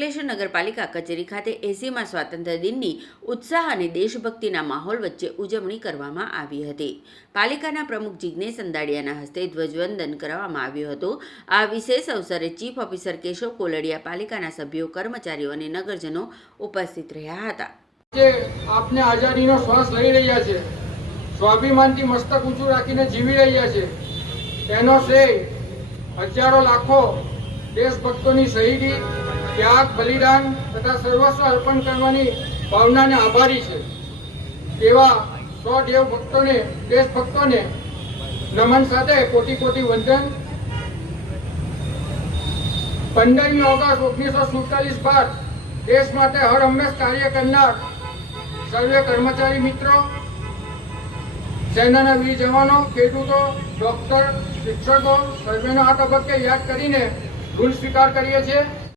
અંકલેશ્વર નગરપાલિકા કચેરી ખાતે 80મા સ્વાતંત્ર્ય દિનની ઉત્સાહ અને દેશભક્તિના માહોલ વચ્ચે ઉજવણી કરવામાં આવી હતી। પાલિકાના પ્રમુખ જિગ્નેશ અંદાડિયાના હસ્તે ધ્વજવંદન કરવામાં આવ્યું હતું। આ વિશેષ અવસરે ચીફ ઓફિસર કેશવ કોલડિયા, પાલિકાના સભ્યો, કર્મચારીઓ અને નગરજનો ઉપસ્થિત રહ્યા હતા। આપને આઝાદીનો શ્વાસ લઈ રહ્યા છે, સ્વાભિમાનથી મસ્તક ઊંચું રાખીને જીવી રહ્યા છે, તેનો શ્રેય હજારો લાખો દેશભક્તોની શહીદી, ત્યાગ, બલિદાન તથા સર્વસ્વ અર્પણ કરવાની ભાવનાને આભારી છે। તેવા સો દેશભક્તોને નમન સાથે કોટી કોટી વંદન। 15મી ઓગસ્ટ 1947 બાદ દેશ માટે હર હંમેશ કાર્ય કરનાર સર્વે કર્મચારી મિત્રો, સેનાના વીર જવાનો, ખેડૂતો, ડોક્ટર, શિક્ષકો સર્વેનો આ તબક્કે યાદ કરીને ઋણ સ્વીકાર કરીએ છીએ।